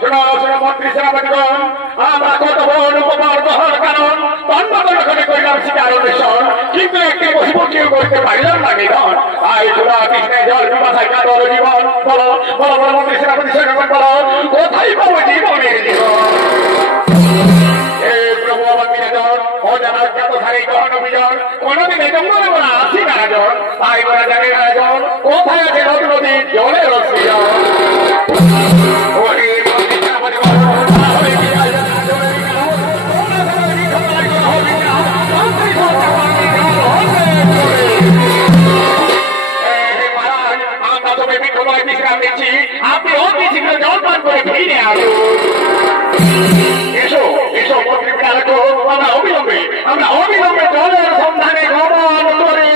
মন্ত্রী সেনাপতিগণ, আমরা কত বড় উপকার গ্রহণ কারণ তন্মতনে করিলাম শিকার অন্বেষণ, কিন্তু একটি পশুপক্ষীও করতে পারিলাম না নিধন। তাই তোরা কৃষ্ণের জল পিপাসায় কাতর জীবন। বলো বলো বলো মন্ত্রী সেনাপতি সেনাপতি বলো, কোথায় পাবো জীবনের জীবন? হে প্রভু আমার বিনোদন, অজানা জ্ঞাত সারি গ্রহণ অভিযান, কোনদিন এই জঙ্গলে বলা আসি না জন। তাই বলা জানে না জন, কোথায় আছে নদী নদীর জলের অস্মিজন? আপনি অতি শীঘ্র জলপান করে ফিরে আসুন। এসো এসো মন্ত্রী রাখো, আমরা অবিলম্বে জলের সন্ধানে গমন করি।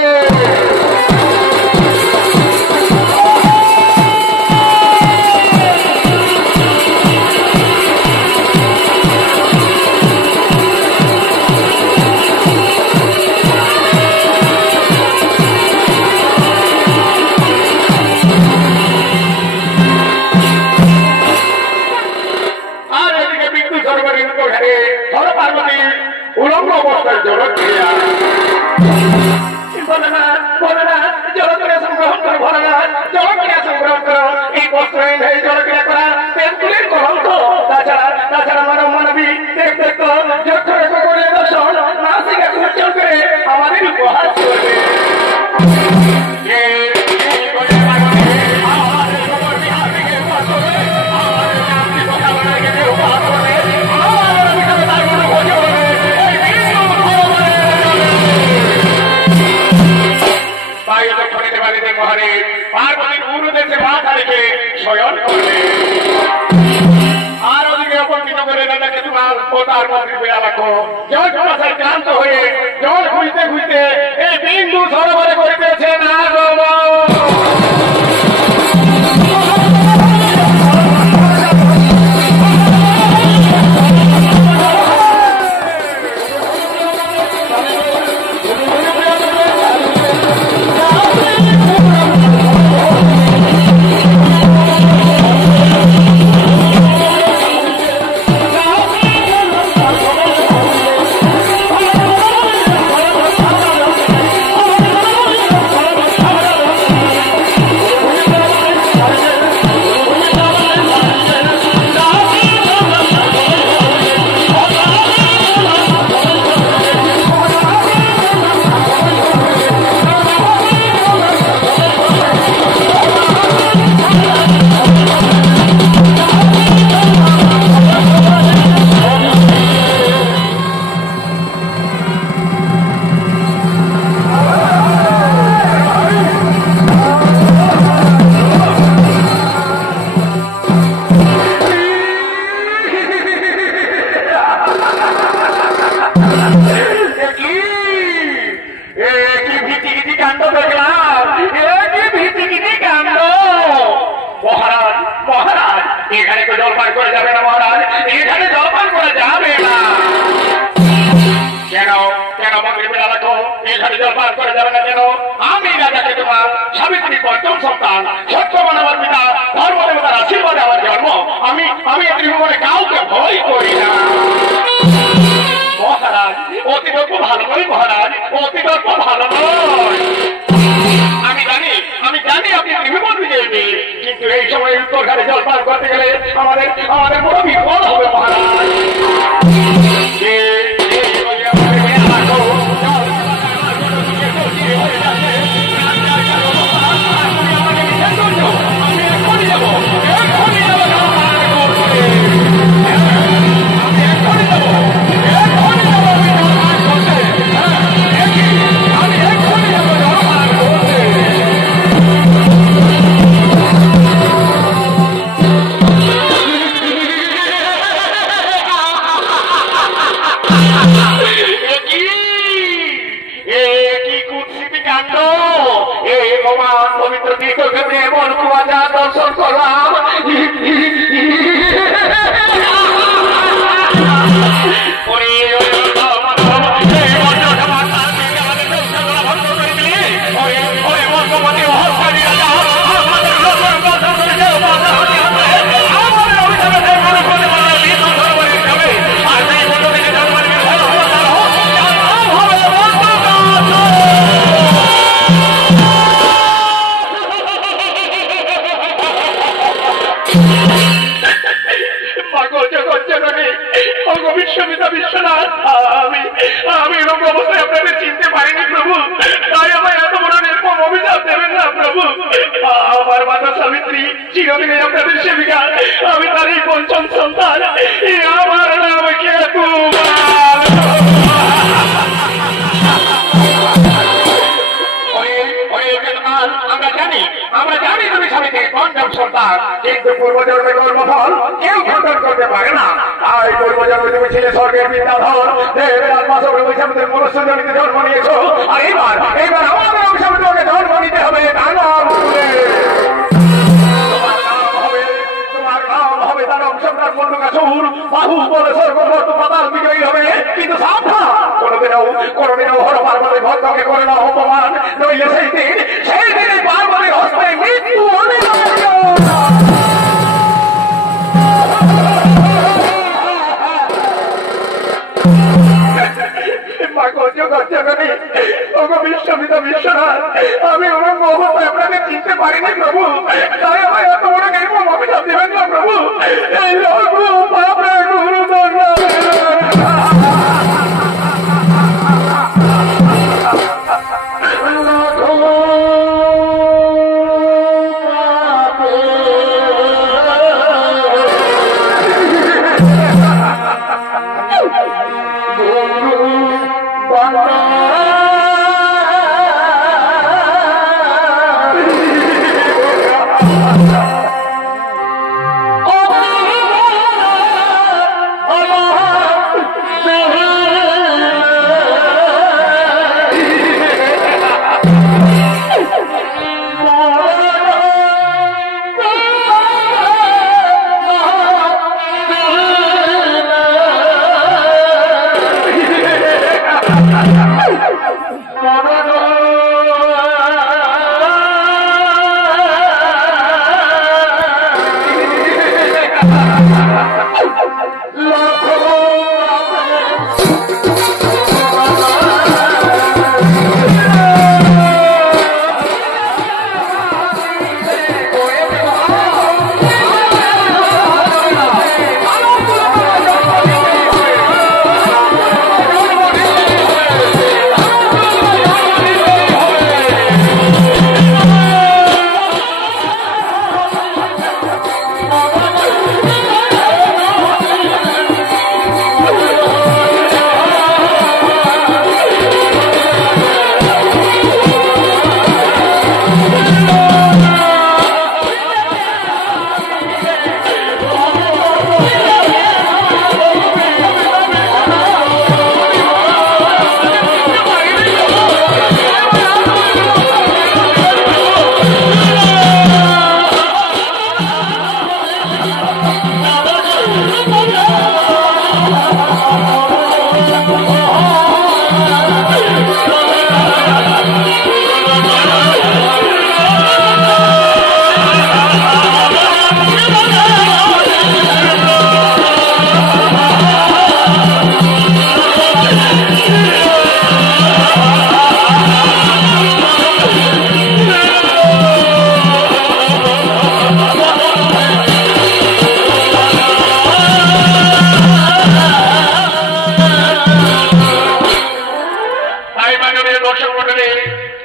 উলঙ্গ অবস্থায় জলক্রিয়া বলে না জলক্রিয়া সংগ্রহণ করে ভরে না, জলক্রিয়া সংগ্রহণ করো। এই বস্ত্রহীন হয়ে জলক্রিয়া করা পেটগুলির কলঙ্ক। তাছাড়া মানব মানবী দেখতে তো যক্ষ রেখা করলে দর্শন নাসিকা উচ্চারণ করে আমাদের উপহাস করবে। পার্বতীর উরুদেশে মাথা রেখে শয়ন করবে। আর ওদিকে অপন্থিত করে দাদাকে তোমার ও তার মন্ত্রী বেড়া রাখো। জল পিপাসায় ক্লান্ত হয়ে জল খুঁজতে খুঁজতে এই বিন্দু সরোবরে করে পেয়েছে না বিশ্বপিতা বিশ্বনাথ, আমি এরকম অবস্থায় আপনাদের চিনতে পারিনি প্রভু, তাই আমায় এত বড় নির্মম অভিশাপ দেবেন না প্রভু। আমার মাতা সাবিত্রী চিরদিনে আপনাদের সেবিকা, আমি তারই পঞ্চম সন্তান, আমার নাম কেতুবাল। আমরা জানি তুমি স্বামীদের পঞ্চম সন্তান, কিন্তু পূর্বজন্মে কর্মফল কেউ খণ্ডন করতে পারে না। তাই পূর্বজন্মে তুমি ছিলে স্বর্গের বিদ্যাধর, দেবের আত্মাসবের অভিশাপের মনুষ্য জনিতে জন্ম নিয়েছো, আর এইবার আমাদের অভিশাপে তোমাকে জন্ম নিতে হবে দানব কুলে। তোমার নাম হবে দানব সম্রাট মণ্ডকাসুর, বাহু বলে স্বর্গবর্ত পাতাল বিজয়ী হবে। কিন্তু সাবধান, কোনদিনও হর পার্বতীর ভক্তকে করে না অপমান, নইলে সেই দিনে পার্বতীর হস্তে মৃত্যু অনিবার্য। বিশ্বপিতা বিশ্বনাথ, আমি ওরকম অবস্থায় আপনাকে চিনতে পারিনি প্রভু, তাই আমায় এত বড় নির্মম অভিশাপ দেবেন না প্রভু। এই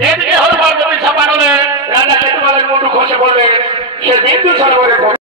এদিকে হল পার্বতী ছাপানলে রাজা কেতুবালের মুন্ডু খসে পড়লেন। সে বিন্দু সরোবরে